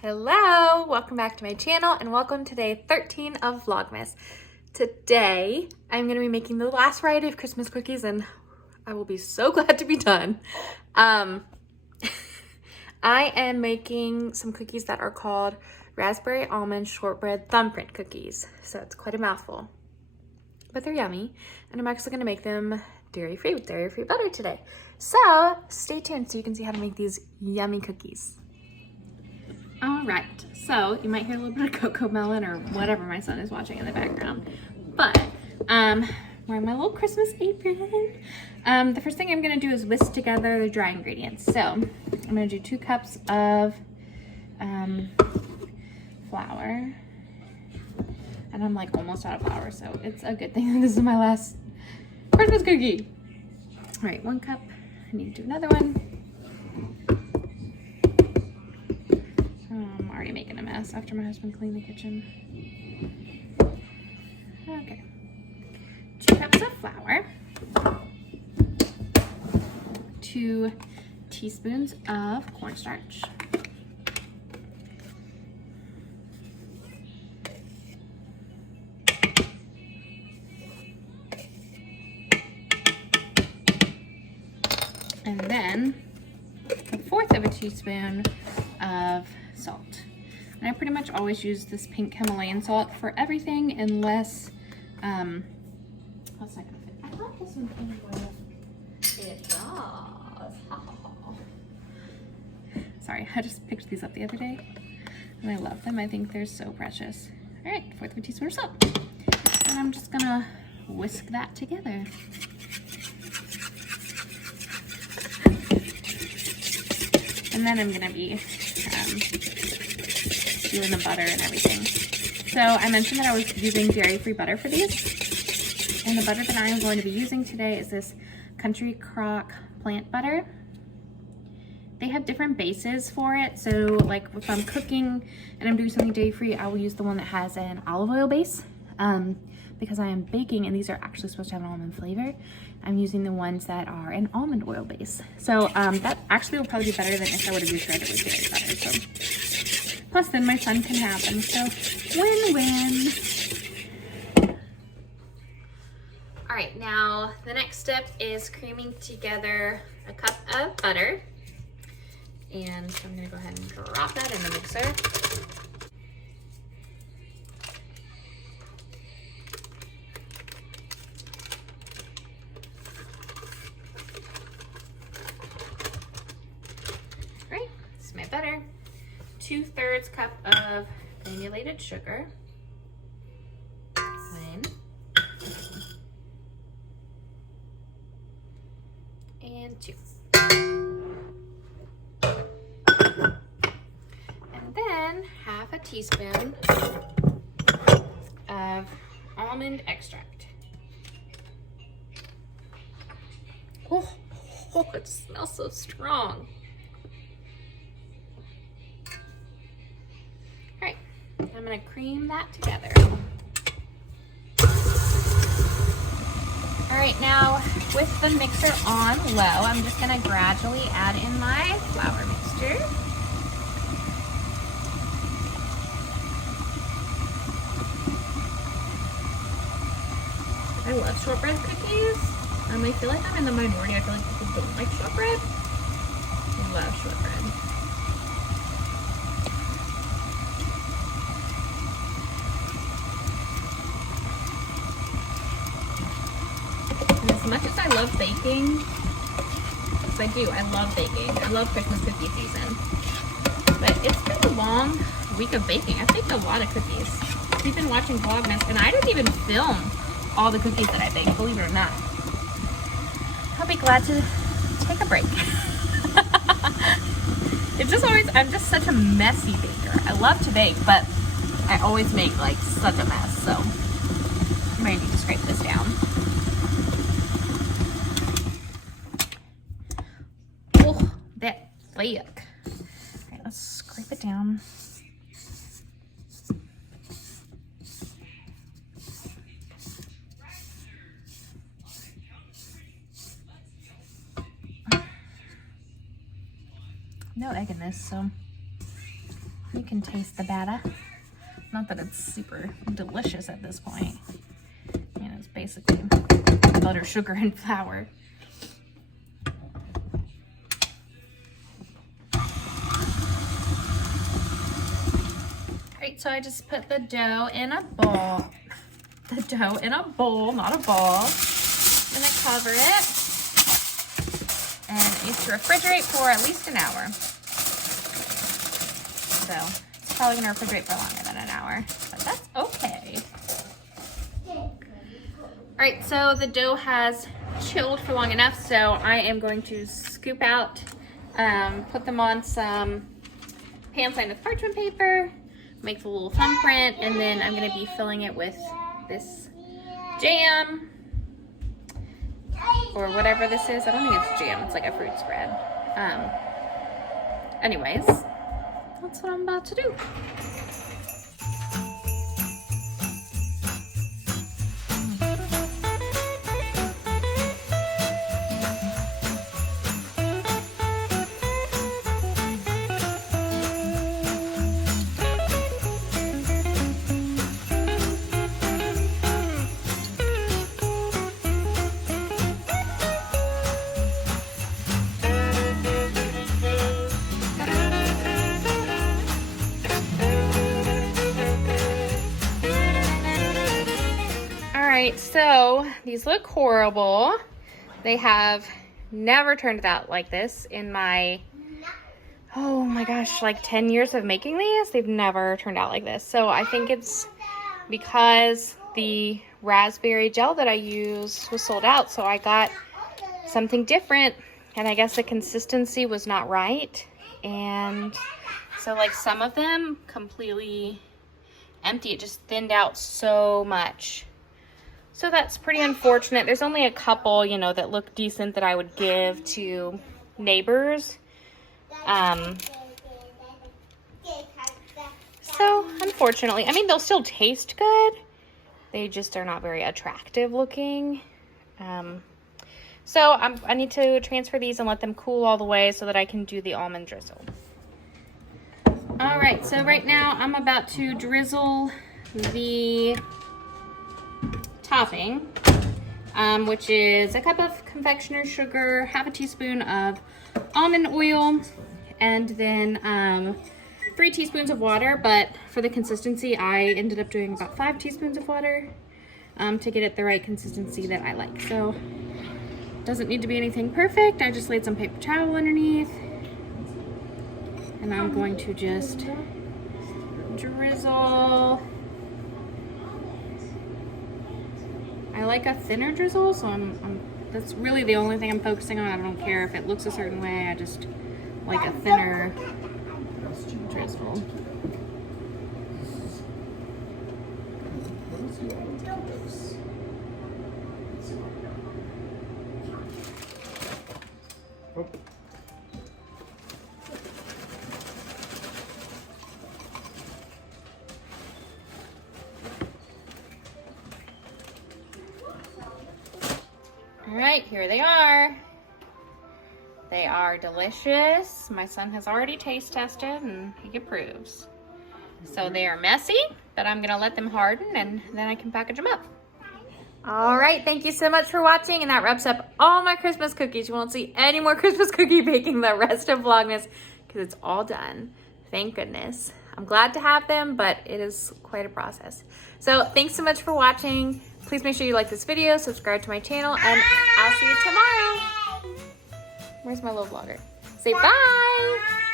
Hello, welcome back to my channel and welcome to day 13 of Vlogmas. Today, I'm going to be making the last variety of Christmas cookies and I will be so glad to be done. I am making some cookies that are called Raspberry Almond Shortbread Thumbprint cookies. So it's quite a mouthful, but they're yummy. And I'm actually going to make them dairy-free with dairy-free butter today. So stay tuned so you can see how to make these yummy cookies. All right, so you might hear a little bit of Cocoa Melon or whatever my son is watching in the background, but wearing my little Christmas apron. The first thing I'm gonna do is whisk together the dry ingredients. So I'm gonna do 2 cups of flour, and I'm like almost out of flour, so it's a good thing that this is my last Christmas cookie. All right, 1 cup, I need to do another one. I'm already making a mess after my husband cleaned the kitchen. Okay. 2 cups of flour. 2 teaspoons of cornstarch. And then 1/4 of a teaspoon of salt. And I pretty much always use this pink Himalayan salt for everything unless, what's that gonna fit? I thought this one came with, it does. Sorry, I just picked these up the other day and I love them. I think they're so precious. All right, 1/4 of a teaspoon of salt. And I'm just gonna whisk that together. And then I'm gonna be doing the butter and everything. So I mentioned that I was using dairy-free butter for these. And the butter that I am going to be using today is this Country Crock plant butter. They have different bases for it. So like if I'm cooking and I'm doing something dairy-free, I will use the one that has an olive oil base. Because I am baking and these are actually supposed to have an almond flavor, I'm using the ones that are an almond oil base. So that actually will probably be better than if I would have used regular dairy butter. So plus then my son can have them, so win-win. All right, now the next step is creaming together a cup of butter. And so I'm gonna go ahead and drop that in the mixer. My butter, 2/3 cup of granulated sugar, 1, and 2. And then 1/2 teaspoon of almond extract. Oh, it smells so strong. I'm gonna cream that together. All right, now with the mixer on low, I'm just gonna gradually add in my flour mixture. I love shortbread cookies. I feel like I'm in the minority. I feel like people don't like shortbread. I love shortbread. As much as I love baking, because I love baking. I love Christmas cookie season. But it's been a long week of baking. I've baked a lot of cookies. You've been watching Vlogmas, and I didn't even film all the cookies that I baked, believe it or not. I'll be glad to take a break. It's just always, I'm just such a messy baker. I love to bake, but I always make like such a mess, so I might need to scrape this down. That flick. All right, let's scrape it down. No egg in this, so You can taste the batter. Not that it's super delicious at this point. You know, it's basically butter, sugar, and flour. Alright, so I just put the dough in a bowl. The dough in a bowl, not a ball. I'm gonna cover it. And it needs to refrigerate for at least an hour. So it's probably gonna refrigerate for longer than an hour, but that's okay. Alright, so the dough has chilled for long enough, so I am going to scoop out, put them on some pan-lined with parchment paper, make the little thumbprint, and then I'm gonna be filling it with this jam, or whatever this is. I don't think it's jam, it's like a fruit spread. Anyways, that's what I'm about to do. Alright, so these look horrible. They have never turned out like this in my, oh my gosh, like 10 years of making these. They've never turned out like this. So I think it's because the raspberry gel that I used was sold out. So I got something different, and I guess the consistency was not right. And so like some of them completely empty. It just thinned out so much. So that's pretty unfortunate. There's only a couple, you know, that look decent that I would give to neighbors. So unfortunately, I mean, they'll still taste good. They just are not very attractive looking. So I need to transfer these and let them cool all the way so that I can do the almond drizzle. All right, so right now I'm about to drizzle the topping, which is a cup of confectioner's sugar, half a teaspoon of almond oil, and then 3 teaspoons of water. But for the consistency, I ended up doing about 5 teaspoons of water to get it the right consistency that I like. So it doesn't need to be anything perfect. I just laid some paper towel underneath, and I'm going to just drizzle. I like a thinner drizzle, so that's really the only thing I'm focusing on. I don't care if it looks a certain way. I just like a thinner drizzle. All right, here they are. They are delicious. My son has already taste tested and he approves. So they are messy, but I'm gonna let them harden and then I can package them up. All right, thank you so much for watching, and that wraps up all my Christmas cookies. You won't see any more Christmas cookie baking the rest of Vlogmas because it's all done. Thank goodness. I'm glad to have them, but it is quite a process. So thanks so much for watching. Please make sure you like this video, subscribe to my channel, and I'll see you tomorrow. Where's my little vlogger? Say bye.